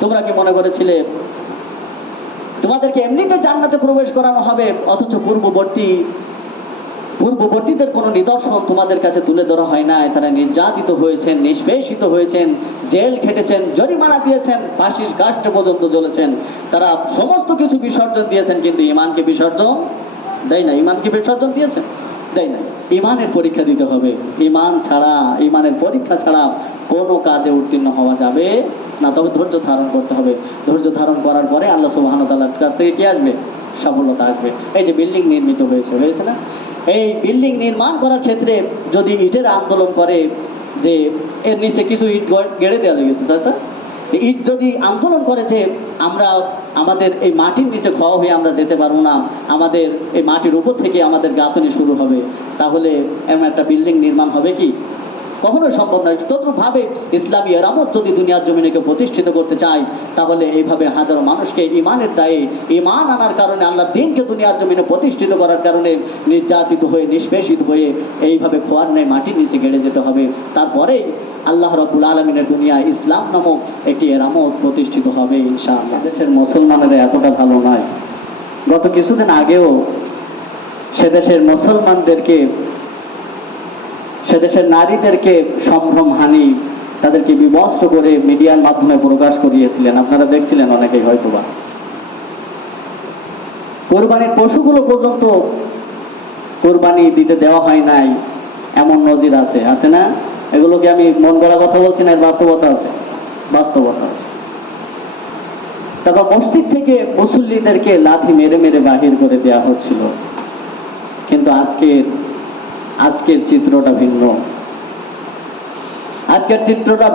তোমরা কি মনে করেছিলে তোমাদেরকে এমনিতে জান্নাতে প্রবেশ করানো হবে, অথচ পূর্ববর্তীদের কোনো নিদর্শন তোমাদের কাছে তুলে ধরা হয় না? তারা নির্যাতিত হয়েছেন, নিষ্পেষিত হয়েছেন, জেল খেটেছেন, জরিমানা দিয়েছেন, ফাঁসির কাষ্ঠে পর্যন্ত জ্বলেছেন। তারা সমস্ত কিছু বিসর্জন দিয়েছেন, কিন্তু ইমানকে বিসর্জন দেয় না। ইমানকে বিসর্জন দিয়েছেন? দেয় না। ইমানের পরীক্ষা দিতে হবে। ইমানের পরীক্ষা ছাড়া কোনো কাজে উত্তীর্ণ হওয়া যাবে না। তবে ধৈর্য ধারণ করতে হবে। ধৈর্য ধারণ করার পরে আল্লাহ সুবহানাহু ওয়া তাআলার কাছ থেকে কি আসবে? সফলতা আসবে। এই যে বিল্ডিং নির্মিত হয়েছে না, এই বিল্ডিং নির্মাণ করার ক্ষেত্রে যদি ইটের আন্দোলন করে যে এর নিচে কিছু ইট গেড়ে দেওয়া গেছে, আচ্ছা, ইট যদি আন্দোলন করে যে আমাদের এই মাটির নিচে ক্ষয় হয়ে আমরা যেতে পারবো না, আমাদের এই মাটির উপর থেকে আমাদের গাঁথনি শুরু হবে, তাহলে এমন একটা বিল্ডিং নির্মাণ হবে কি? কখনোই সম্ভব নয়। তদ্রুপভাবে ইসলামী এরামত যদি দুনিয়ার জমিনেকে প্রতিষ্ঠিত করতে চাই, তাহলে এইভাবে হাজারো মানুষকে ইমানের দায়ে, ইমান আনার কারণে, আল্লাহর দ্বীনকে দুনিয়ার জমিনে প্রতিষ্ঠিত করার কারণে নির্যাতিত হয়ে, নিষ্পেষিত হয়ে এইভাবে খোয়ার ন্যায় মাটির নিচে গেড়ে যেতে হবে। তারপরেই আল্লাহ রাব্বুল আলামিনের দুনিয়া ইসলাম নামক একটি এরামত প্রতিষ্ঠিত হবে ইনশাআল্লাহ। দেশের মুসলমানেরা এতটা ভালো নয়। গত কিছুদিন আগেও সেদেশের মুসলমানদেরকে, সেদেশের নারীদেরকে সম্ভ্রমহানি, তাদেরকে বিবস্ত্র করে মিডিয়ার মাধ্যমে প্রকাশ করিয়েছিলেন। আপনারা দেখছিলেন অনেকেই হয়তোবা। কোরবানির পশুগুলো পর্যন্ত কোরবানি দিতে দেওয়া হয় নাই, এমন নজির আছে না? এগুলোকে আমি মন গড়া কথা বলছি না, বাস্তবতা আছে। তারপর মসজিদ থেকে মুসল্লিদেরকে লাথি মেরে মেরে বাহির করে দেওয়া হচ্ছিল। কিন্তু আজকের চিত্রটা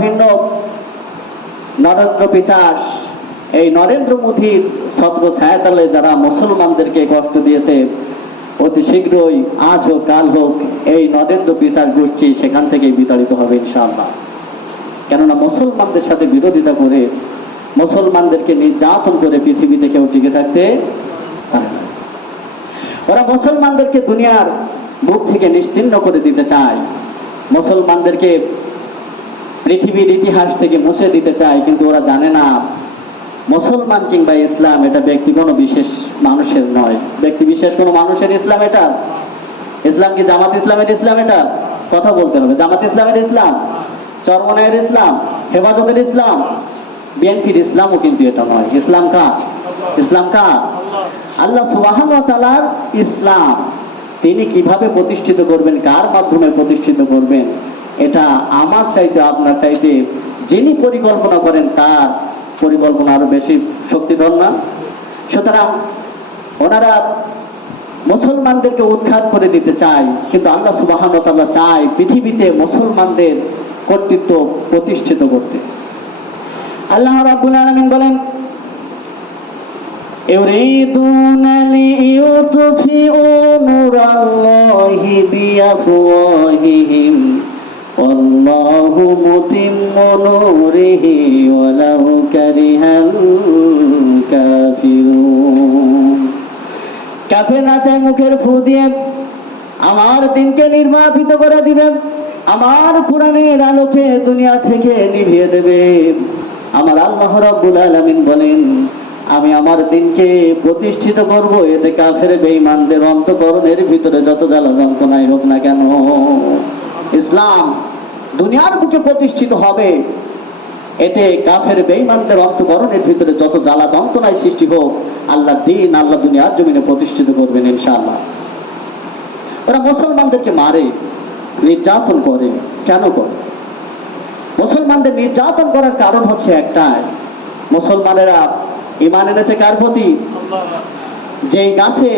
ভিন্ন। নরেন্দ্র পিশাচ, এই নরেন্দ্র মোদীর ছত্র ছায়াতলে যারা মুসলমানদেরকে কষ্ট দিয়েছে, অতি শীঘ্রই, আজ হোক কাল হোক, এই নরেন্দ্র পিশাচ গোষ্ঠী সেখান থেকেই বিতাড়িত হবে ইনশাআল্লাহ। কেননা মুসলমানদের সাথে বিরোধিতা করে, মুসলমানদেরকে নির্যাতন করে পৃথিবীতে কেউ টিকে থাকতে পারে না। ওরা মুসলমানদেরকে দুনিয়ার মুখ থেকে নিশ্চিহ্ন করে দিতে চায়, মুসলমানদেরকে পৃথিবীর ইতিহাস থেকে মুছে দিতে চায়। কিন্তু ওরা জানে না মুসলমান কিংবা ইসলাম এটা ব্যক্তি কোনো বিশেষ মানুষের নয়, ব্যক্তি বিশেষ কোনো মানুষের ইসলাম এটা। ইসলাম কি জামাত ইসলামের ইসলাম? এটা কথা বলতে হবে। জামাত ইসলামের ইসলাম, চরমনায়ের ইসলাম, হেফাজতের ইসলাম, বিএনপির ইসলামও কিন্তু এটা নয়। ইসলাম কার? আল্লাহ সুবহানাহু ওয়া তাআলার ইসলাম। তিনি কিভাবে প্রতিষ্ঠিত করবেন, কার মাধ্যমে প্রতিষ্ঠিত করবেন, এটা আমার চাইতে, আপনার চাইতে যিনি পরিকল্পনা করেন তার পরিকল্পনা আরো বেশি শক্তিধর না? সুতরাং ওনারা মুসলমানদেরকে উৎখাত করে দিতে চায়, কিন্তু আল্লাহ সুবহানাহু ওয়া তাআলা চায় পৃথিবীতে মুসলমানদের কর্তৃত্ব প্রতিষ্ঠিত করতে। আল্লাহ রাব্বুল আলামিন বলেন, يريدون ليطفئوا نور الله بأفواههم والله متم نوره ولو كره الكافرون। কাফেররা চায় মুখের ফু দিয়ে আমার দিনকে নির্বাপিত করে দিবে, আমার কোরআনের আলোকে দুনিয়া থেকে নিভিয়ে দেবে। আমার আল্লাহ রাব্বুল আলামিন বলেন, আমি আমার দিনকে প্রতিষ্ঠিত করব, এতে কাফের বেঈমানদের অন্তঃকরণের ভিতরে যত জ্বালা যন্ত্রণাই হোক না কেন, ইসলাম দুনিয়ার বুকে প্রতিষ্ঠিত হবে। এতে কাফের বেঈমানদের অন্তঃকরণের ভিতরে যত জ্বালা যন্ত্রণায় সৃষ্টি হোক, আল্লাহ দ্বীন, আল্লাহ দুনিয়ার জমিনে প্রতিষ্ঠিত করবেন ইনশাআল্লাহ। ওরা মুসলমানদেরকে মারে, নির্যাতন করে। কেন করে? মুসলমানদের নির্যাতন করার কারণ হচ্ছে একটাই, মুসলমানেরা ঈমান এনেছে কার প্রতি? যেই গাছে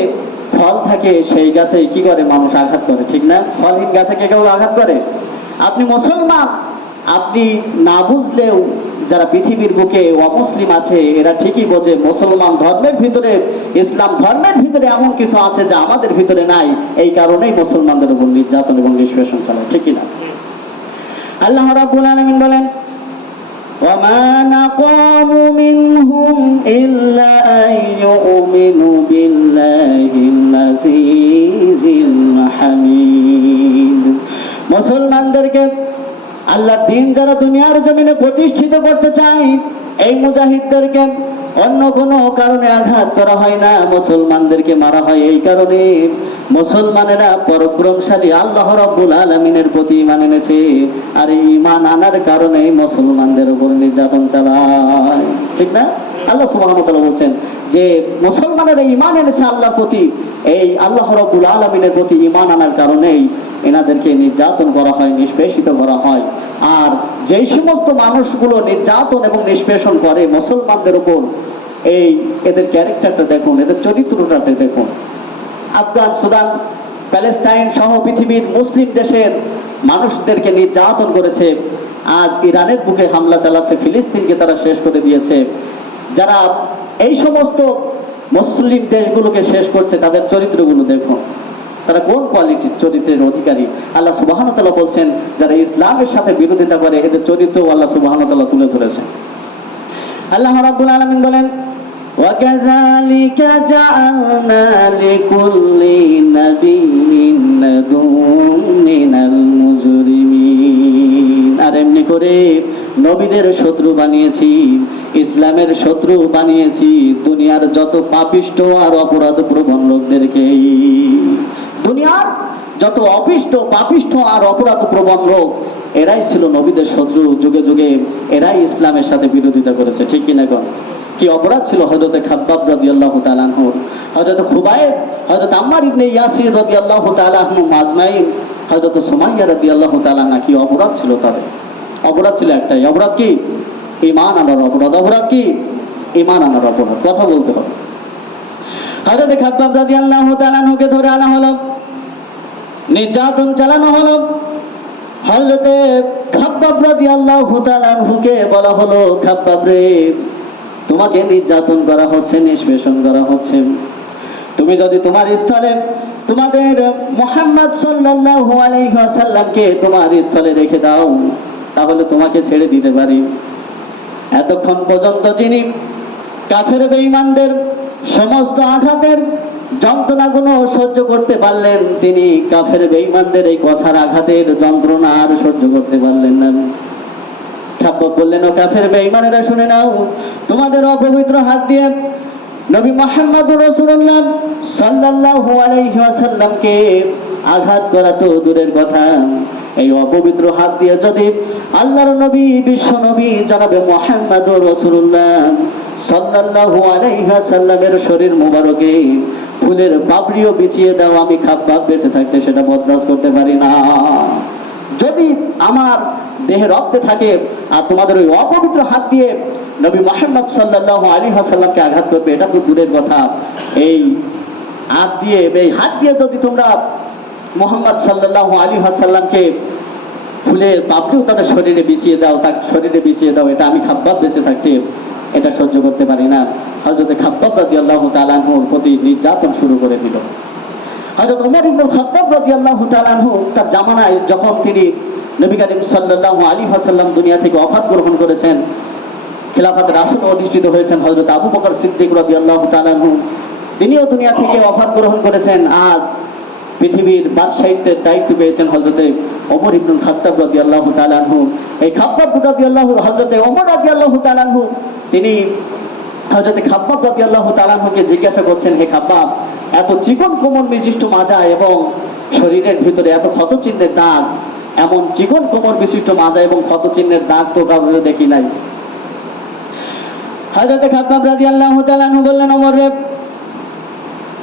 ফল থাকে সেই গাছে কি করে? মানুষ আঘাত করে, ঠিক না? ফলহীন গাছে কে কেউ আঘাত করে? আপনি মুসলমান, আপনি না বুঝলেও যারা পৃথিবীর বুকে অমুসলিম আছে এরা ঠিকই বোঝে মুসলমান ধর্মের ভিতরে, ইসলাম ধর্মের ভিতরে এমন কিছু আছে যা আমাদের ভিতরে নাই। এই কারণেই মুসলমানদের উপর নির্যাতন এবং নিষ্পেষণ চালায়, ঠিক কিনা? আল্লাহ রাব্বুল আলামিন বলেন, وما نقموا منهم إلا أن يؤمنوا بالله العزيز الحميد। মুসলমানদেরকে আল্লাহ দ্বীন যারা দুনিয়ার জমিনে প্রতিষ্ঠিত করতে চায়, এই মুজাহিদদেরকে অন্য কোনো কারণে আঘাত করা হয় না, মুসলমানদেরকে মারা হয় এই কারণে মুসলমানেরা পরাক্রমশালী আল্লাহ রাব্বুল আলামিনের প্রতি ঈমান এনেছে, আর এই ঈমান আনার কারণে মুসলমানদের উপর নির্যাতন চালায়। ঠিক না? আল্লাহ সুবহানাহু ওয়া তাআলা বলছেন যে মুসলমানেরা ঈমান এনেছে আল্লাহর প্রতি, এই আল্লাহ রাব্বুল আলামিনের প্রতি ঈমান আনার কারণেই এনাদেরকে নির্যাতন করা হয়, নিষ্পেষিত করা হয়। আর যেই সমস্ত মানুষগুলো নির্যাতন এবং নিষ্পেষণ করে মুসলমানদের উপর, এই এদের ক্যারেক্টারটা দেখুন, এদের চরিত্রটা দেখুন। আফগান, সুদান, প্যালেস্টাইন সহ পৃথিবীর মুসলিম দেশের মানুষদেরকে নির্যাতন করেছে। আজ ইরানের বুকে হামলা চালাচ্ছে, ফিলিস্তিনকে তারা শেষ করে দিয়েছে। যারা এই সমস্ত মুসলিম দেশগুলোকে শেষ করছে তাদের চরিত্রগুলো দেখুন, তারা কোন কোয়ালিটির চরিত্রের অধিকারী। আল্লাহ সুবহানাহু ওয়া তাআলা বলছেন যারা ইসলামের সাথে বিরোধিতা করে এদের চরিত্র আল্লাহ সুবহানাহু ওয়া তাআলা তুলে ধরেছেন। আল্লাহ রাব্বুল আলামিন বলেন وَكَذَلِكَ جَعَلْنَا لِكُلِّ نَبِيٍّ عَدُوًّا مِنَ الْمُجْرِمِينَ। আর এমনি করে নবীদের শত্রু বানিয়েছি, ইসলামের শত্রু বানিয়েছি দুনিয়ার যত পাপিষ্ঠ আর অপরাধ প্রবণ লোকদেরকে। দুনিয়ার যত অপিষ্ট, পাপিষ্ঠ আর অপরাধ প্রবণ লোক এরাই ছিল নবীদের শত্রু। যুগে যুগে এরাই ইসলামের সাথে বিরোধিতা করেছে। ঠিক কিনা গো? কি অপরাধ ছিল হযরত খাব্বাব রাদিয়াল্লাহু তাআলা আনহু, হযরত খুবাইব, হযরত আম্মার ইবনে ইয়াসির রাদিয়াল্লাহু তাআলা আনহু মাজমাইন, হযরত সুমাইয়া রাদিয়াল্লাহু তাআলা আনহা, কি অপরাধ ছিল তাদের? অপরাধ ছিল একটাই, অপরাধ কি? ঈমান আনার অপরাধ। অপরাধ কি? ঈমান আনার অপরাধ। কথা বলতে হবে। হযরত খাব্বাব রাদিয়াল্লাহু তাআলা আনহুকে ধরে আনা হলো, নির্যাতন চালানো হলো। হযরত খাব্বাব রাদিয়াল্লাহু তাআলা আনহুকে বলা হলো, খাব্বাব রে, তোমাকে নির্যাতন করা হচ্ছে, নিষ্পেষণ করা হচ্ছে। তুমি যদি তোমার স্থলে তোমাদের মুহাম্মদ সাল্লাল্লাহু আলাইহি ওয়াসাল্লামকে তোমার স্থলে রেখে দাও, তাহলে তোমাকে ছেড়ে দিতে পারি। এতক্ষণ পর্যন্ত যিনি কাফের বেঈমানদের সমস্ত আঘাতের যন্ত্রণাগুলো সহ্য করতে পারলেন, তিনি কাফের বেঈমানদের এই কথার আঘাতের যন্ত্রণা আর সহ্য করতে পারলেন না। খাব্বাব বললেন, ও কাফের বেঈমানেরা শুনে নাও, তোমাদের অপবিত্র হাত দিয়ে নবী মুহাম্মদুর রাসূলুল্লাহ সাল্লাল্লাহু আলাইহি ওয়াসাল্লামকে আঘাত করা তো দূরের কথা, এই অপবিত্র হাত দিয়ে যদি আল্লাহর নবী, বিশ্ব নবী জনাবে মুহাম্মদুর রাসূলুল্লাহ সাল্লাল্লাহু আলাইহি ওয়াসাল্লামের শরীর মোবারকে ফুলের পাপড়িও বিছিয়ে দাও, আমি খাব্বাব বেঁচে থাকতে সেটা বরদাস্ত করতে পারি না। যদি আমার দেহে রক্তে থাকে আর তোমাদের ওই অপবিত্র হাত দিয়ে নবী মুহাম্মদ সাল্লাল্লাহু আলাইহি ওয়াসাল্লামকে আঘাত করবে, এটা তো দূরের কথা। এই হাত দিয়ে, এই হাত দিয়ে যদি তোমরা মুহাম্মদ সাল্লাল্লাহু আলাইহি ওয়াসাল্লামকে ফুলের পাপড়িও তাদের শরীরে বিছিয়ে দাও, তার শরীরে বিছিয়ে দাও, এটা আমি খাব্বাব বেঁচে থাকতে এটা সহ্য করতে পারি না। হযরত খাব্বাব রাদিয়াল্লাহু তাআলা আনহুর প্রতি নির্যাতন শুরু করে দিল। হযরত ওমর ইবনে খাত্তাব রাদিয়াল্লাহু তাআলা আনহু তার জামানায় যখন তিনি নবী করিম সাল্লাল্লাহু আলাইহি ওয়াসাল্লাম দুনিয়া থেকে ওফাত গ্রহণ করেছেন, খিলাফতের আসনে অধিষ্ঠিত হয়েছেন হযরত আবু বকর সিদ্দিক রাদিয়াল্লাহু তাআলা আনহু, তিনিও দুনিয়া থেকে ওফাত গ্রহণ করেছেন। আজ পৃথিবীর বাদশাহিত্বের দায়িত্ব পেয়েছেন হযরত ওমর ইবনে খাত্তাব রাদিয়াল্লাহু তাআলা আনহু। এই খাব্বাব রাদিয়াল্লাহু, হযরত ওমর রাদিয়াল্লাহু তাআলা আনহু, তিনি হযরত খাব্বাব রাদিয়াল্লাহু তাআলা আনহুকে জিজ্ঞাসা করছেন, হে খাব্বাব, এত চিকন কোমর বিশিষ্ট মাজা এবং শরীরের ভিতরে এত ক্ষত চিহ্নের দাগ, এমন চিকন কোমর বিশিষ্ট মাজা এবং ক্ষত চিহ্নের দাগ তো কাউকে দেখি নাই। হযরত খাব্বাব রাদিয়াল্লাহু তাআলা আনহু বললেন, ওমর রে,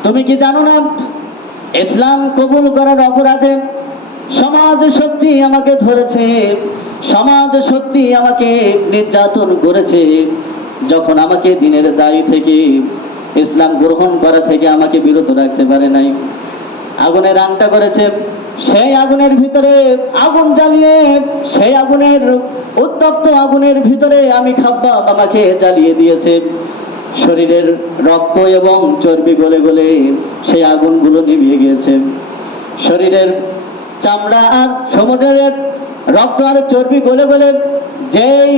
তুমি কি জানো না ইসলাম কবুল করার অপরাধে সমাজ শক্তি আমাকে ধরেছে, সমাজ শক্তি আমাকে নির্যাতন করেছে। যখন আমাকে দিনের দায়ী থেকে, ইসলাম গ্রহণ করা থেকে আমাকে বিরত রাখতে পারে নাই, আগুনের আংটা করেছে, সেই আগুনের ভিতরে আগুন জ্বালিয়ে, সেই আগুনের উত্তপ্ত আগুনের ভিতরে আমি খাব্বাব আমাকে জ্বালিয়ে দিয়েছে। শরীরের রক্ত এবং চর্বি গলে গলে সেই আগুনগুলো নিভিয়ে গিয়েছে। শরীরের চামড়া আর সমুদ্রের রক্ত আর চর্বি গলে গলে যেই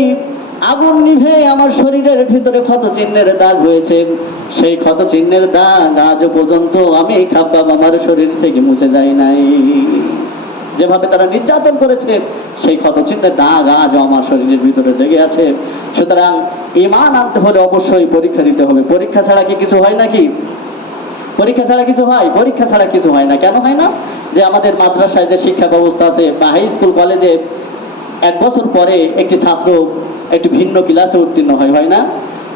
আগুন নিভে আমার শরীরের ভিতরে ক্ষত চিহ্নের দাগ হয়েছে, সেই ক্ষত চিহ্নের দাগ আজ পর্যন্ত আমি খাব্বাব আমার শরীর থেকে মুছে যায় নাই। যেভাবে তারা নির্যাতন করেছে, সেই ক্ষতচিহ্নের দাগ আজ আমার শরীরের ভিতরে লেগে আছে। সুতরাং ঈমান আনতে হলে অবশ্যই পরীক্ষা দিতে হবে। পরীক্ষা ছাড়া কি কিছু হয় নাকি? পরীক্ষা ছাড়া কিছু হয়? পরীক্ষা ছাড়া কিছু হয় না। কেন হয় না? যে আমাদের মাদ্রাসায় যে শিক্ষা ব্যবস্থা আছে বা হাই স্কুল কলেজে 1 বছর পরে একটি ছাত্র একটি ভিন্ন ক্লাসে উত্তীর্ণ হয় না?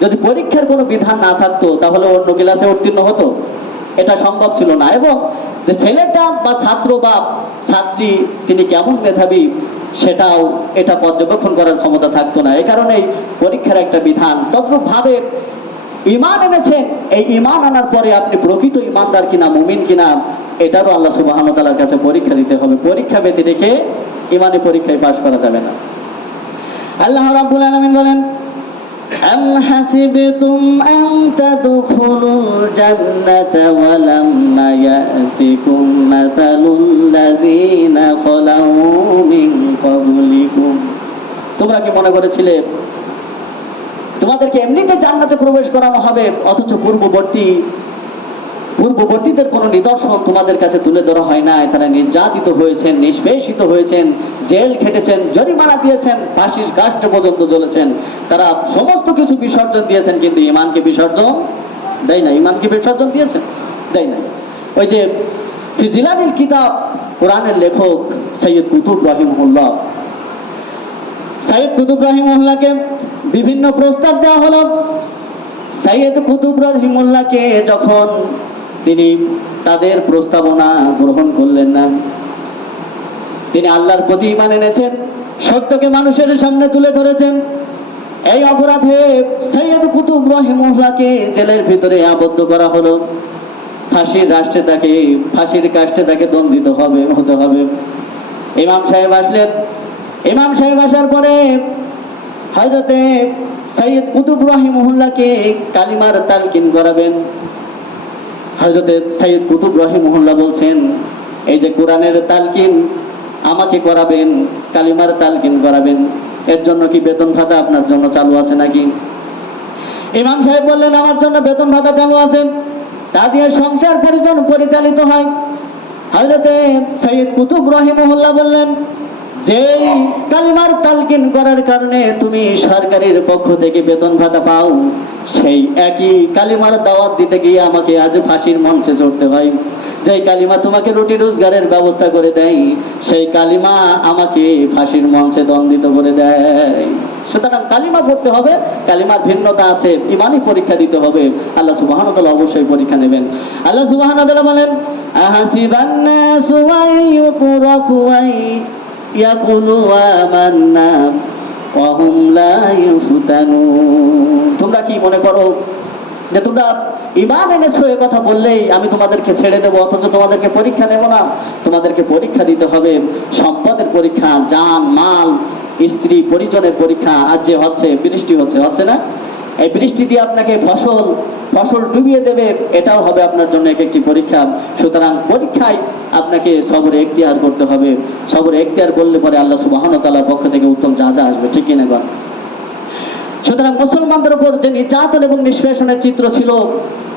যদি পরীক্ষার কোনো বিধান না থাকতো তাহলে অন্য ক্লাসে উত্তীর্ণ হতো? এটা সম্ভব ছিল না। এবং যে ছেলেটা বা ছাত্র বা ছাত্রী তিনি কেমন মেধাবী সেটাও এটা পর্যবেক্ষণ করার ক্ষমতা থাকতো না। এই কারণেই পরীক্ষার একটা বিধান। তদ্রূপভাবে ঈমান এনেছেন, এই ঈমান আনার পরে আপনি প্রকৃত ঈমানদার কিনা, মুমিন কিনা, এটারও আল্লাহ সুবহানাহু ওয়া তাআলার কাছে পরীক্ষা দিতে হবে। পরীক্ষা ব্যতি রেখে ঈমানি পরীক্ষায় পাশ করা যাবে না। আল্লাহ রাব্বুল আলামিন বলেন, أم حسبتم أن تدخلوا الجنة ولما يأتكم مثل الذين خلوا من قبلكم। তোমরা কি মনে করেছিলে তোমাদেরকে এমনিতে জান্নাতে প্রবেশ করানো হবে, অথচ পূর্ববর্তীদের কোনো নিদর্শন তোমাদের কাছে তুলে ধরা হয় না? তারা নির্যাতিত হয়েছেন, নিষ্পেষিত হয়েছেন, জেল খেটেছেন, জরিমানা দিয়েছেন, ফাঁসির কাষ্ঠে পর্যন্ত জ্বলেছেন। তারা সমস্ত কিছু বিসর্জন দিয়েছেন, কিন্তু ঈমানকে বিসর্জন দেয় না। ঈমানকে বিসর্জন দিয়েছেন? দেয় না। ওই যে ফিজিলানিল কিতাব, কোরআনের লেখক সৈয়দ কুতুব রাহিমাহুল্লাহ, সৈয়দ কুতুব রাহিমাহুল্লাহকে বিভিন্ন প্রস্তাব দেওয়া হলো। সৈয়দ কুতুব রাহিমাহুল্লাহকে যখন তিনি তাদের প্রস্তাবনা গ্রহণ করলেন না, তিনি আল্লাহর প্রতি ঈমান এনেছেন, সত্যকে মানুষের সামনে তুলে ধরেছেন। এই অপরাধে সৈয়দ কুতুব রাহিমাহুল্লাহকে জেলের ভিতরে আবদ্ধ করা হলো। ফাঁসির কাষ্ঠে তাকে দণ্ডিত হতে হবে। ইমাম সাহেব আসলেন। ইমাম সাহেব আসার পরে হযরতে সৈয়দ কুতুব রাহিমাহুল্লাহকে কালিমার তালকিন করাবেন। হযরতে সৈয়দ কুতুব রাহিমাহুল্লাহ বলছেন, এই যে কোরআনের তালকিন আমাকে করাবেন, কালিমার তালকিন করাবেন, এর জন্য কি বেতন ভাতা আপনার জন্য চালু আছে নাকি? ইমাম সাহেব বললেন, আমার জন্য বেতন ভাতা চালু আছে, তা দিয়ে সংসার পরিচালিত হয়। হযরতে সৈয়দ কুতুব রাহিমাহুল্লাহ বললেন, যে কালিমার তালকিন করার কারণে তুমি সরকারের পক্ষ থেকে বেতন ভাতা পাও, সেই একই কালিমার দাওয়াত দিতে গিয়ে আমাকে আজ ফাঁসির মঞ্চে চড়তে হয়। যে কালিমা তোমাকে রুটি রোজগারের ব্যবস্থা করে দেয়, সেই কালিমা আমাকে ফাঁসির মঞ্চে দণ্ডিত করে দেয়। সুতরাং কালিমা পড়তে হবে, কালিমার ভিন্নতা আছে, ঈমানি পরীক্ষা দিতে হবে। আল্লাহ সুবহানাহু ওয়া তাআলা অবশ্যই পরীক্ষা নেবেন। আল্লাহ সুবহানাহু ওয়া তাআলা বলেন, আহাসিবান নাসু আইয়ুতরাকু ইয়াকুলু আমান্না ওয়া হুম লা ইফতানুন। তোমরা কি মনে করো যে তোমরা ঈমান এনেছো, এ কথা বললেই আমি তোমাদেরকে ছেড়ে দেবো, অথচ তোমাদেরকে পরীক্ষা নেব না? তোমাদেরকে পরীক্ষা দিতে হবে, সম্পদের পরীক্ষা, জান মাল, স্ত্রী পরিজনের পরীক্ষা। আজ যে বৃষ্টি হচ্ছে না? এই বৃষ্টি দিয়ে আপনাকে ফসল ডুবিয়ে দেবে, এটাও হবে আপনার জন্য একটি পরীক্ষা। সুতরাং পরীক্ষায় আপনাকে সবর এখতিয়ার করতে হবে। সবর এখতিয়ার করলে পরে আল্লাহ সুবহানাহু ওয়া তাআলার পক্ষ থেকে উত্তম যা আসবে, ঠিক কিনা বল? সুতরাং মুসলমানদের উপর যে নির্যাতন এবং নিষ্পেষণের চিত্র ছিল,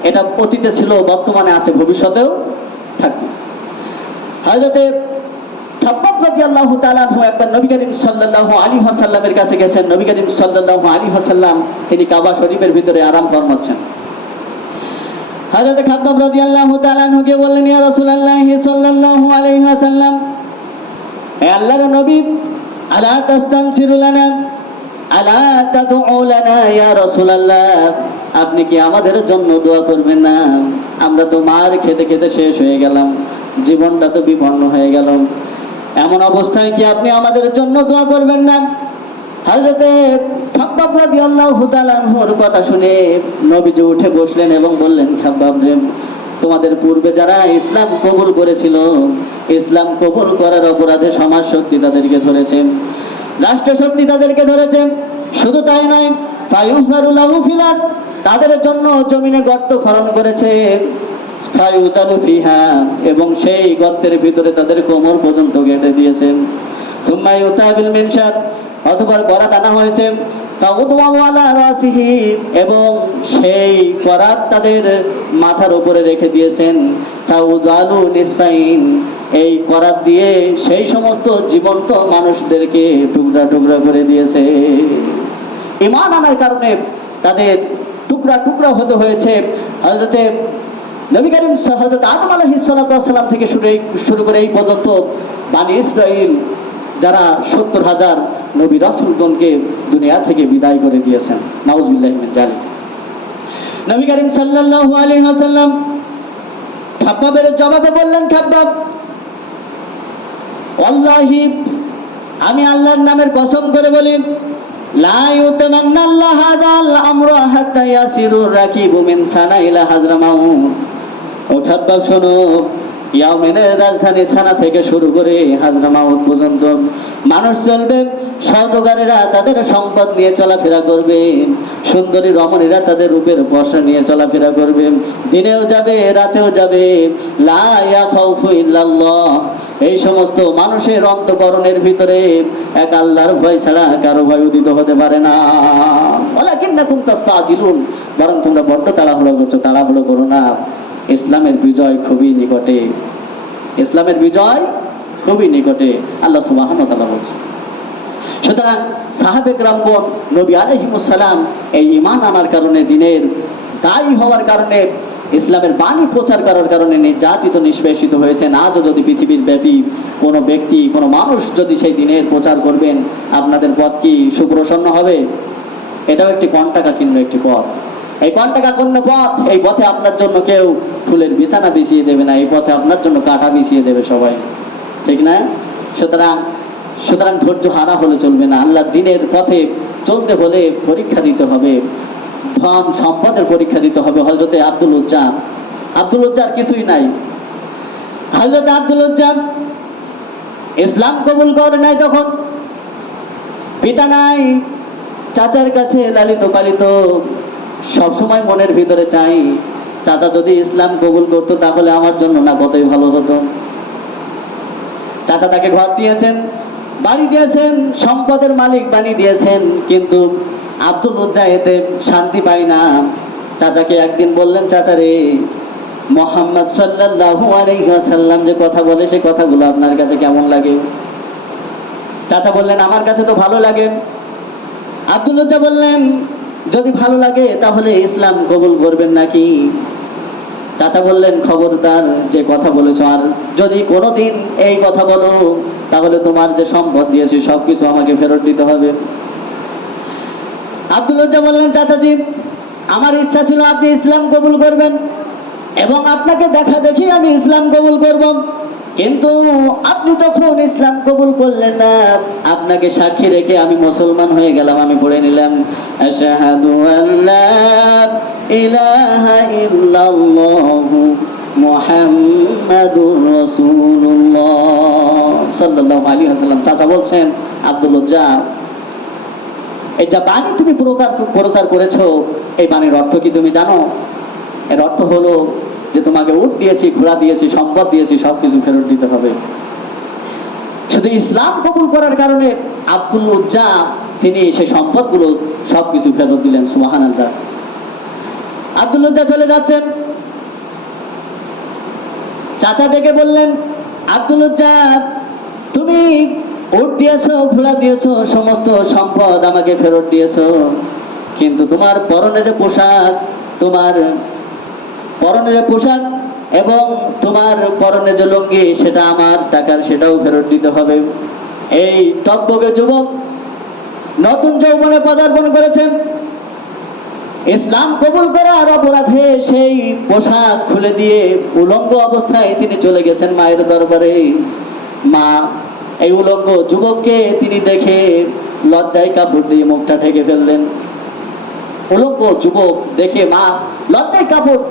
এটা অতীতে ছিল, বর্তমানে আছে, ভবিষ্যতেও থাকবে। হযরতে খাব্বাব রাদিয়াল্লাহু তাআলা আনহু একবার নবী করিম সাল্লাল্লাহু আলাইহি ওয়াসাল্লামের কাছে গেছেন। নবী করিম সাল্লাল্লাহু আলাইহি ওয়াসাল্লাম তিনি কাবা শরীফের ভিতরে আরাম ফরমাচ্ছেন। হযরতে খাব্বাব রাদিয়াল্লাহু তাআলা আনহু কে বললেন, ইয়া রাসূলুল্লাহ সাল্লাল্লাহু আলাইহি ওয়াসাল্লাম, হে আল্লাহর নবী, আলা তাস্তানসিরু লানা, আলা তাদউ লানা ইয়া রাসূলুল্লাহ, আপনি কি আমাদের জন্য দোয়া করবেন না? আমরা তো মার খেতে খেতে শেষ হয়ে গেলাম, জীবনটা তো বিপন্ন হয়ে গেল, এমন অবস্থায় কি আপনি আমাদের জন্য দোয়া করবেন না? হযরতে খাব্বাব রাদিয়াল্লাহু তাআলা আনহুর কথা শুনে নবীজি উঠে বসলেন এবং বললেন, খাব্বাব রে, তোমাদের পূর্বে যারা ইসলাম কবুল করেছিল, ইসলাম কবুল করার অপরাধে সমাজ শক্তি তাদেরকে ধরেছে, রাষ্ট্র শক্তি তাদেরকে ধরেছে। শুধু তাই নয়, ফায়ুফারু লাহু ফিল আরদ, তাদের জন্য জমিনে গর্ত খনন করেছে, ফায়ুতালু ফিহা, এবং সেই গর্তের ভিতরে তাদের কোমর পর্যন্ত কেটে দিয়েছেন। সুম্মা ইউতাবিল মিনশার, অথবা করাত আনা হয়েছে, ফাউদওয়াউ আলা রাসিহি, এবং সেই করাত তাদের মাথার উপরে রেখে দিয়েছেন। ফাউজালু নিসফাইন, এই করাত দিয়ে সেই সমস্ত জীবন্ত মানুষদেরকে টুকরা টুকরা করে দিয়েছে। ঈমান আনার কারণে তাদের টুকরা টুকরা হতে হয়েছে। হযরতে নবী করিম হযরত আদম আলাইহিস সালাতু ওয়াস সালাম থেকে শুরু করে এই পর্যন্ত বনি ইসরাইল যারা 70,000 নবী রাসূলগণকে দুনিয়া থেকে বিদায় করে দিয়েছেন। নাউযুবিল্লাহি মিন যালিক। নবী করিম সাল্লাল্লাহু আলাইহি ওয়াসাল্লাম খাব্বাবের জবাবে বললেন, খাব্বাব, ওয়াল্লাহি, আমি আল্লাহর নামের কসম করে বলি, লা ইউতামান্নাল্লাহু হাযাল আমরু হাত্তা ইয়াসিরুর রাকিবু মিন সানা ইলা হাজরামাউত। ও খাব্বাব শোনো, ইয়ামেনের রাজধানী সানা থেকে শুরু করে হাজরামাউত পর্যন্ত মানুষ চলবে, সওদাগরেরা তাদের সম্পদ নিয়ে চলাফেরা করবে, সুন্দরী রমণীরা তাদের রূপের বর্ষা নিয়ে চলাফেরা করবে, দিনেও যাবে রাতেও যাবে। লা ইয়াখাউফু ইল্লাল্লাহ, এই সমস্ত মানুষের অন্তঃকরণের ভিতরে এক আল্লাহর ভয় ছাড়া কারো ভয় উদিত হতে পারে না। ওয়ালাকিন্নাকুম তাস্তাজিলুন, বরং তোমরা বড্ড তাড়াহুড়ো করছো। তাড়াহুড়ো করো না, ইসলামের বিজয় খুবই নিকটে, ইসলামের বিজয় খুবই নিকটে, আল্লাহ সুবহানাহু ওয়া তাআলা বলছেন। সুতরাং সাহাবে কেরামগণ নবী আলাইহিস সালাম এই ঈমান আনার কারণে, দিনের দায়ী হওয়ার কারণে, ইসলামের বাণী প্রচার করার কারণে নির্যাতিত নিষ্পেষিত হয়েছেন। আজও যদি পৃথিবীর ব্যাপী কোনো ব্যক্তি, কোনো মানুষ যদি সেই দিনের প্রচার করবেন, আপনাদের পথ কি সুপ্রসন্ন হবে? এটাও একটি কণ্টাকাকীর্ণ একটি পথ। এই কণ্টাকাকীর্ণ পথ, এই পথে আপনার জন্য কেউ ফুলের বিছানা বিছিয়ে দেবে না, এই পথে আপনার জন্য কাঁটা বিছিয়ে দেবে সবাই, ঠিক না? সুতরাং ধৈর্য হারা হলে চলবে না। আল্লাহর দ্বীনের পথে চলতে হলে পরীক্ষা দিতে হবে, ধন সম্পদের পরীক্ষা দিতে হবে। হযরতে আব্দুল উজ্জার কিছুই নাই। হযরত আব্দুল উজ্জা ইসলাম কবুল করে নাই, তখন পিতা নাই, চাচার কাছে লালিত পালিত, সবসময় মনের ভিতরে চাই, চাচা যদি ইসলাম কবুল করতো তাহলে আমার জন্য না কতই ভালো হতো। চাচা তাকে ঘর দিয়েছেন, বাড়ি দিয়েছেন, সম্পদের মালিক বানিয়ে দিয়েছেন, কিন্তু আব্দুল উজ্জা এতে শান্তি পায় না। চাচাকে একদিন বললেন, চাচা রে, মুহাম্মদ সাল্লাল্লাহু আলাইহি ওয়াসাল্লাম যে কথা বলে, সেই কথাগুলো আপনার কাছে কেমন লাগে? চাচা বললেন, আমার কাছে তো ভালো লাগে। আব্দুল উজ্জা বললেন, যদি ভালো লাগে তাহলে ইসলাম কবুল করবেন নাকি? চাচা বললেন, খবরদার, যে কথা বলেছো আর যদি কোনোদিন এই কথা বলো তাহলে তোমার যে সম্পদ দিয়েছি সবকিছু আমাকে ফেরত দিতে হবে। আব্দুল উজ্জা বললেন, চাচাজি, আমার ইচ্ছা ছিল আপনি ইসলাম কবুল করবেন এবং আপনাকে দেখা দেখি আমি ইসলাম কবুল করব, কিন্তু আপনি যখন ইসলাম কবুল করলেন না, আপনাকে সাক্ষী রেখে আমি মুসলমান হয়ে গেলাম। আমি পড়ে নিলাম, আশহাদু আল্লা ইলাহা ইল্লাল্লাহু মুহাম্মাদুর রাসূলুল্লাহ সাল্লাল্লাহু আলাইহি ওয়াসাল্লাম। চাচা বলছেন, আব্দুল উজ্জা, এই যা বাণী তুমি প্রচার করেছো, এই বাণীর অর্থ কি তুমি জানো? এর অর্থ হলো যে তোমাকে উট দিয়েছি, ঘোড়া দিয়েছি, সম্পদ দিয়েছি, সবকিছু ফেরত দিতে হবে। শুধু ইসলাম কবুল করার কারণে আব্দুল উজ্জা তিনি সেই সম্পদগুলো সবকিছু ফেরত দিলেন। সুবহানাল্লাহ। আব্দুল উজ্জা চলে যাচ্ছেন, চাচা ডেকে বললেন, আব্দুল উজ্জা, তুমি উট দিয়েছো, ঘোড়া দিয়েছো, সমস্ত সম্পদ আমাকে ফেরত দিয়েছো, কিন্তু তোমার পরনে যে পোশাক, তোমার পরনে যে পোশাক এবং তোমার পরনে যে লুঙ্গি, সেটা আমার টাকার, সেটাও ফেরত দিতে হবে। এই টকবকে যুবক নতুন যৌবনে পদার্পণ করেছেন, ইসলাম কবুল করার অপরাধে সেই পোশাক খুলে দিয়ে উলঙ্গ অবস্থায় তিনি চলে গেছেন মায়ের দরবারে। মা এই উলঙ্গ যুবককে তিনি দেখে লজ্জায় কাপড় দিয়ে মুখটা ঢেকে ফেললেন। উলঙ্গ যুবক দেখে মা লজ্জায় কাপড়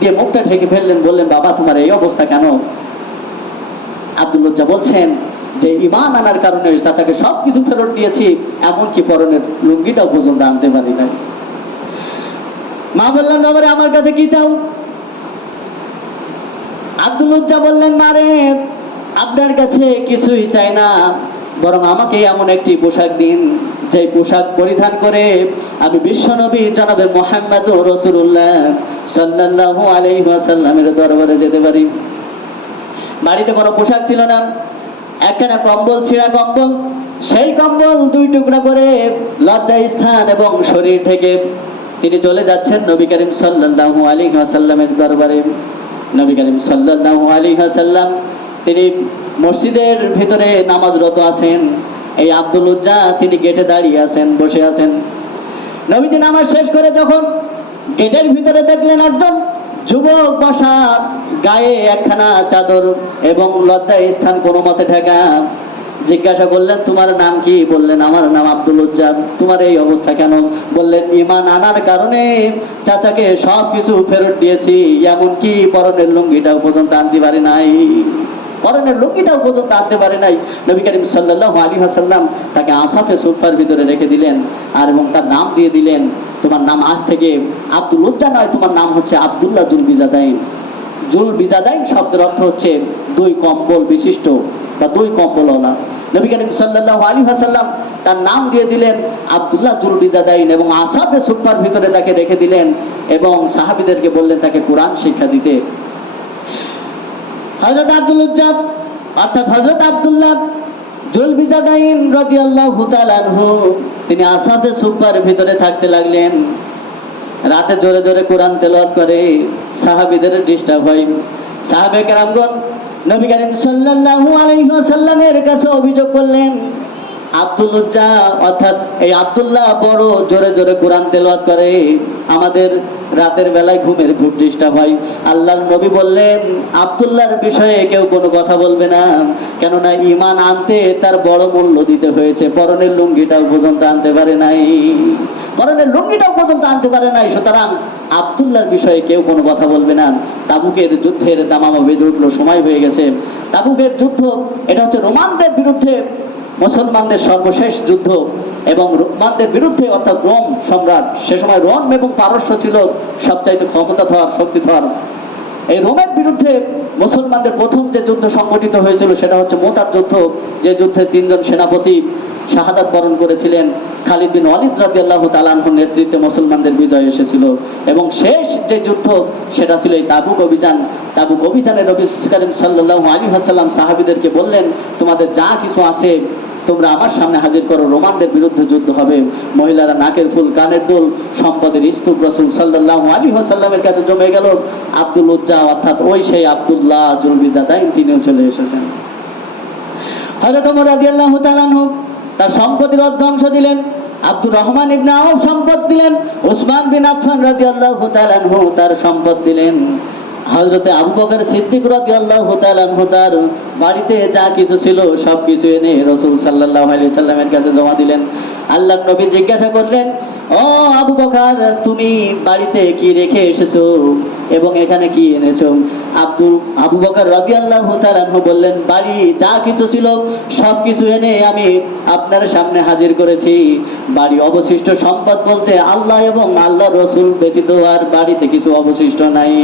দিয়ে মুখটা ঢেকে ফেললেন, বললেন, বাবা, তোমার এই অবস্থা কেন? আব্দুল উজ্জা বলছেন যে ঈমান আনার কারণে চাচাকে সবকিছু ফেরত দিয়েছি, এমনকি পরনের লুঙ্গিটাও পর্যন্ত আনতে পারি না। মা বললেন, বাবারে, আমার কাছে কি চাও? আব্দুল উজ্জা বললেন, মারে, আপনার কাছে কিছুই চাই না, বরং আমাকে এমন একটি পোশাক দিন, যে পোশাক পরিধান করে আমি বিশ্বনবী জনাবে মুহাম্মদুর রাসূলুল্লাহ সাল্লাল্লাহু আলাইহি ওয়াসাল্লামের দরবারে যেতে পারি। বাড়িতে কোনো পোশাক ছিল না, একখানা কম্বল, ছিঁড়া কম্বল। সেই কম্বল 2 টুকরা করে লজ্জা স্থান এবং শরীর থেকে তিনি চলে যাচ্ছেন নবী করিম সাল্লাল্লাহু আলাইহি ওয়াসাল্লামের দরবারে। নবী করিম সাল্লাল্লাহু আলাইহি ওয়াসাল্লাম তিনি মসজিদের ভিতরে নামাজরত আছেন। এই আব্দুল উজ্জা তিনি গেটে দাঁড়িয়ে আছেন, বসে আছেন। নবীজি নামাজ শেষ করে যখন গেটের ভিতরে দেখলেন একজন যুবক বসা, গায়ে একখানা চাদর এবং লজ্জা স্থান কোনো মতে ঢাকা। জিজ্ঞাসা করলেন, তোমার নাম কি? বললেন, আমার নাম আব্দুল উজ্জা। তোমার এই অবস্থা কেন? বললেন, ঈমান আনার কারণে চাচাকে সব কিছু ফেরত দিয়েছি, এমনকি পরনের লুঙ্গিটাও পর্যন্ত আনতে পারি নাই। পরনের লুঙ্গিটাও পর্যন্ত আনতে পারে নাই। নবী করিম সাল্লাল্লাহু আলাইহি ওয়াসাল্লাম তাকে আসাফে সুফার ভিতরে রেখে দিলেন আর এবং তার নাম দিয়ে দিলেন, তোমার নাম আজ থেকে আব্দুল উজ্জা নয়, তোমার নাম হচ্ছে আব্দুল্লাহ জুল বিজাদাইন। জুল বিজাদাইন শব্দের অর্থ হচ্ছে 2 কম্বল বিশিষ্ট বা 2 কম্বলওয়ালা। নবী করিম সাল্লাল্লাহু আলাইহি ওয়াসাল্লাম তার নাম দিয়ে দিলেন আব্দুল্লাহ জুল বিজাদাইন এবং আসাফে সুফার ভিতরে তাকে রেখে দিলেন এবং সাহাবীদেরকে বললেন তাকে কোরআন শিক্ষা দিতে। হযরত আব্দুল উজ্জা অর্থাৎ হযরত আব্দুল্লাহ জুল বিজাদাইন রাদিয়াল্লাহু তাআলা আনহু তিনি আসাফে সুফার ভিতরে থাকতে লাগলেন। রাতে জোরে জোরে কোরআন তেলাওয়াত করে, সাহাবীদের ডিস্টার্ব হয়। সাহাবে কেরামগণ নবী করিম সাল্লাল্লাহু আলাইহি ওয়াসাল্লামের কাছে অভিযোগ করলেন, আব্দুল উজ্জা অর্থাৎ এই আব্দুল্লাহ বড় জোরে জোরে কোরআন তেলাওয়াত করে, আমাদের রাতের বেলায় ঘুমের খুব ডিস্টার্ব হয়। আল্লাহর নবী বললেন, আব্দুল্লাহর বিষয়ে কেউ কোনো কথা বলবে না, কেননা ঈমান আনতে তার বড় মূল্য দিতে হয়েছে। পরনের লুঙ্গিটাও পর্যন্ত আনতে পারে নাই, পরনের লুঙ্গিটাও পর্যন্ত আনতে পারে নাই। সুতরাং আব্দুল্লাহর বিষয়ে কেউ কোনো কথা বলবে না। তাবুকের যুদ্ধের দামামা বেজে উঠলো, সময় হয়ে গেছে। তাবুকের যুদ্ধ এটা হচ্ছে রোমানদের বিরুদ্ধে মুসলমানদের সর্বশেষ যুদ্ধ এবং রোমানদের বিরুদ্ধে অর্থাৎ রোম সম্রাট, সে সময় রোম এবং পারস্য ছিল সবচাইতে ক্ষমতাধর, শক্তিধর। এই রোমের বিরুদ্ধে মুসলমানদের প্রথম যে যুদ্ধ সংগঠিত হয়েছিল সেটা হচ্ছে মুতার যুদ্ধ, যে যুদ্ধে 3 জন সেনাপতি শাহাদাত বরণ করেছিলেন। খালিদ বিন ওয়ালিদ রাদিয়াল্লাহু তাআলা আনহুর নেতৃত্বে মুসলমানদের বিজয় এসেছিল এবং শেষ যে যুদ্ধ সেটা ছিল এই তাবুক অভিযান। তাবুক অভিযানে নবী করিম সাল্লাল্লাহু আলাইহি ওয়াসাল্লাম সাহাবীদেরকে বললেন, তোমাদের যা কিছু আছে তোমরা আমার সামনে হাজির করো, রোমানদের বিরুদ্ধে যুদ্ধ হবে। মহিলারা নাকের ফুল, কানের দুল, সম্পদের স্তূপ রাসূল সাল্লাল্লাহু আলাইহি ওয়াসাল্লামের কাছে জমে গেল। আব্দুল উজ্জা অর্থাৎ ওই সেই আব্দুল্লাহ জুল বিজাদাইন তিনিও চলে এসেছেন। হযরত ওমর রাদিয়াল্লাহু তাআলা আনহু তার সম্পত্তির অর্ধাংশ দিলেন, আব্দুর রহমান ইবনে আউফ সম্পদ দিলেন, ওসমান বিন আফফান রাদিয়াল্লাহু তাআলা আনহু তার সম্পদ দিলেন। হযরতে আবু বকর সিদ্দিক রাদিয়াল্লাহু তাআলা আনহু তার বাড়িতে যা কিছু ছিল সব কিছু এনে রাসূল সাল্লাল্লাহু আলাইহি সাল্লামের কাছে জমা দিলেন। আল্লাহর নবী জিজ্ঞাসা করলেন, ও আবু বকর, তুমি বাড়িতে কি রেখে এসেছো এবং এখানে কি এনেছো? আবু বকর রাদিয়াল্লাহু তাআলা আনহু বললেন, বাড়ি যা কিছু ছিল সব কিছু এনে আমি আপনার সামনে হাজির করেছি। বাড়ি অবশিষ্ট সম্পদ বলতে আল্লাহ এবং আল্লাহর রাসূল ব্যতীত আর বাড়িতে কিছু অবশিষ্ট নাই,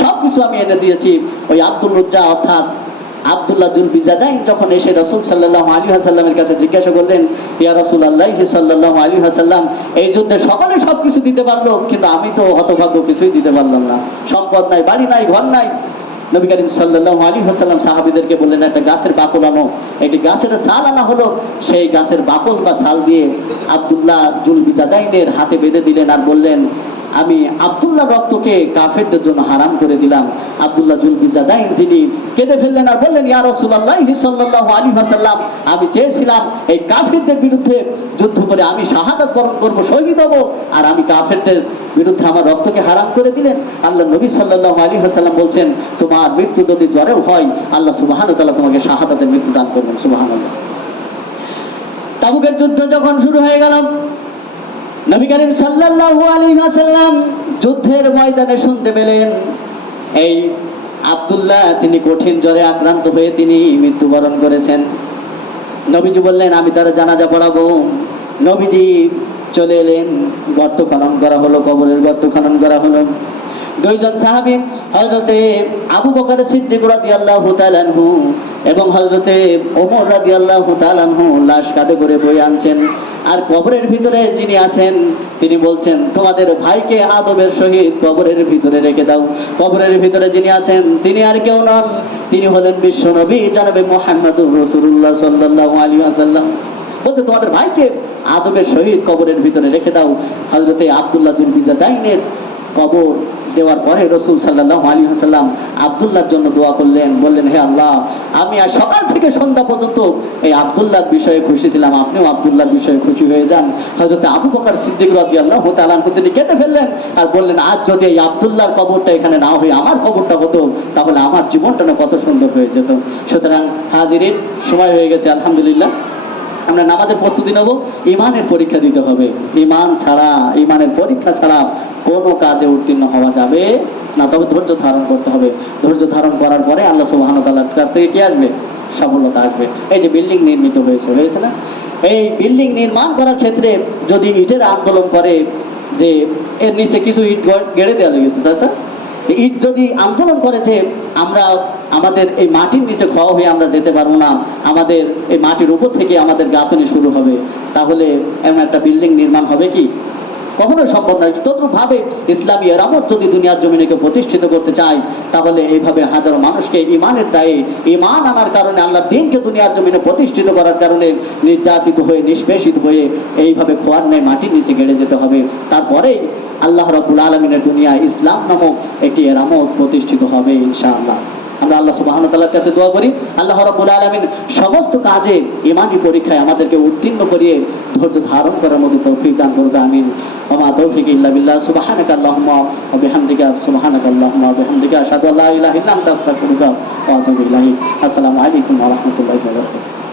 সবকিছু আমি এনে দিয়েছি। ওই আব্দুল উজ্জা অর্থাৎ আব্দুল্লাহ জুল বিজাদাইন যখন এসে রাসূল সাল্লাল্লাহু আলাইহি ওয়াসাল্লামের কাছে জিজ্ঞাসা করলেন, ইয়া রাসূলুল্লাহ সাল্লাল্লাহু আলাইহি ওয়াসাল্লাম, এই যুদ্ধে সকলে সবকিছু দিতে পারলো কিন্তু আমি তো হতভাগ্য, কিছুই দিতে পারলাম না, সম্পদ নাই, বাড়ি নাই, ঘর নাই। নবী করিম সাল্লাল্লাহু আলাইহি ওয়াসাল্লাম সাহাবীদেরকে বললেন, একটা গাছের বাকল আনো। এটি গাছের ছাল আনা হলো, সেই গাছের বাকল বা ছাল দিয়ে আব্দুল্লাহ জুল বিজাদাইনের হাতে বেঁধে দিলেন আর বললেন, আমি আব্দুল্লাহ রক্তকে কাফেরদের জন্য হারাম করে দিলাম। আব্দুল্লাহ জুল বিজাদাইন তিনি কেঁদে ফেললেন আর বললেন, ইয়া রাসূলুল্লাহ সাল্লাল্লাহু আলাইহি ওয়াসাল্লাম, আমি চেয়েছিলাম এই কাফেরদের বিরুদ্ধে যুদ্ধ করে আমি শাহাদাত বরণ করব, শহীদ হব, আর আমি কাফেরদের বিরুদ্ধে আমার রক্তকে হারাম করে দিলেন। আল্লাহ নবী সাল্লাল্লাহু আলাইহি ওয়াসাল্লাম বলছেন, তোমার মৃত্যু যদি জ্বরেও হয় আল্লাহ সুবহানাহু ওয়া তাআলা তোমাকে শাহাদাতের মৃত্যু দান করবেন। সুবহানাল্লাহ। তাবুকের যুদ্ধ যখন শুরু হয়ে গেল, নবী করিম সাল্লাল্লাহু আলাইহি ওয়াসাল্লাম যুদ্ধের ময়দানে শুনতে পেলেন এই আব্দুল্লাহ তিনি কঠিন জ্বরে আক্রান্ত হয়ে তিনি মৃত্যুবরণ করেছেন। নবীজি বললেন, আমি তার জানাজা পড়াবো। নবীজি চলে এলেন, গর্ত খনন করা হলো, কবরের গর্ত খনন করা হলো। 2 জন সাহাবী হযরতে আবু বকর সিদ্দিক রাদিয়াল্লাহু তাআলা আনহু এবং হযরতে ওমর রাদিয়াল্লাহু তাআলা আনহু লাশ কাঁধে করে বয়ে আনছেন। আর কবরের ভিতরে যিনি আছেন তিনি বলছেন তোমাদের ভাইকে আদবের সহিত কবরের ভিতরে রেখে দাও। কবরের ভিতরে যিনি আছেন তিনি আর কেউ নন, তিনি হলেন বিশ্ব নবী জনাবে মুহাম্মদুর রাসূলুল্লাহ সাল্লাল্লাহু আলাইহি ওয়াসাল্লাম। বলতে তোমাদের ভাইকে আদবের সহিত কবরের ভিতরে রেখে দাও। হযরতে আব্দুল্লাহ বিন বিজাদাইনের কবর দেওয়ার পরে রাসূল সাল্লাল্লাহু আলাইহি ওয়াসাল্লাম আব্দুল্লাহর জন্য দোয়া করলেন, বললেন হে আল্লাহ, আমি আজ সকাল থেকে সন্ধ্যা পর্যন্ত এই আব্দুল্লাহর বিষয়ে খুশি ছিলাম, আপনিও আব্দুল্লাহর বিষয়ে খুশি হয়ে যান। হযরত আবু বকর সিদ্দিক রাদিয়াল্লাহু তাআলা আনহু তিনি কেঁদে ফেললেন আর বললেন, আজ যদি এই আব্দুল্লাহর কবরটা এখানে না হয়ে আমার কবরটা হতো তাহলে আমার জীবনটা না কত সুন্দর হয়ে যেত। সুতরাং হাজিরিন, সময় হয়ে গেছে আলহামদুলিল্লাহ। আমরা নামাজের প্রস্তুতি নেব, ইমানের পরীক্ষা দিতে হবে। ইমান ছাড়া, ইমানের পরীক্ষা ছাড়া কোনো কাজে উত্তীর্ণ হওয়া যাবে না। তবে ধৈর্য ধারণ করতে হবে। ধৈর্য ধারণ করার পরে আল্লাহ সুবহানাহু ওয়া তাআলার কাছ থেকে কি আসবে? সফলতা আসবে। এই যে বিল্ডিং নির্মিত হয়েছে না, এই বিল্ডিং নির্মাণ করার ক্ষেত্রে যদি ইটের আন্দোলন করে যে এর নিচে কিছু ইট গেড়ে দেওয়া লেগেছে, আচ্ছা ইট যদি আন্দোলন করেছে আমরা আমাদের এই মাটির নিচে ক্ষয় হয়ে আমরা যেতে পারবো না, আমাদের এই মাটির উপর থেকে আমাদের গাঁথনি শুরু হবে, তাহলে এমন একটা বিল্ডিং নির্মাণ হবে কি? কখনোই সম্ভব নয়। তদ্রূপভাবে ইসলামী এরামত যদি দুনিয়ার জমিনেকে প্রতিষ্ঠিত করতে চায় তাহলে এইভাবে হাজারো মানুষকে ইমানের দায়ে, ইমান আনার কারণে, আল্লাহর দ্বীনকে দুনিয়ার জমিনে প্রতিষ্ঠিত করার কারণে নির্যাতিত হয়ে, নিষ্পেষিত হয়ে এইভাবে খোয়ার ন্যায় মাটির নিচে গেড়ে যেতে হবে। তারপরে আল্লাহ রাব্বুল আলামিনের দুনিয়ায় ইসলাম নামক একটি এরামত প্রতিষ্ঠিত হবে ইনশাআল্লাহ। আমরা আল্লাহ সুবহানাহু ওয়া তাআলার কাছে দোয়া করি, আল্লাহ রাব্বুল আলামিন সমস্ত কাজে ঈমানী পরীক্ষায় আমাদেরকে উত্তীর্ণ করিয়ে ধৈর্য ধারণ করার মতো তৌফিক দান করুন। আমিন। ওয়া মা তৌফিকি ইল্লা বিল্লাহ। সুবহানাকা আল্লাহুম্মা ওয়া বিহামদিকা, সুবহানাকা আল্লাহুম্মা ওয়া বিহামদিকা, আশহাদু আল্লা ইলাহা ইল্লা আনতা, আস্তাগফিরুকা ওয়া আতুবু ইলাইক। আসসালামু আলাইকুম ওয়া রাহমাতুল্লাহি ওয়া বারাকাতুহু।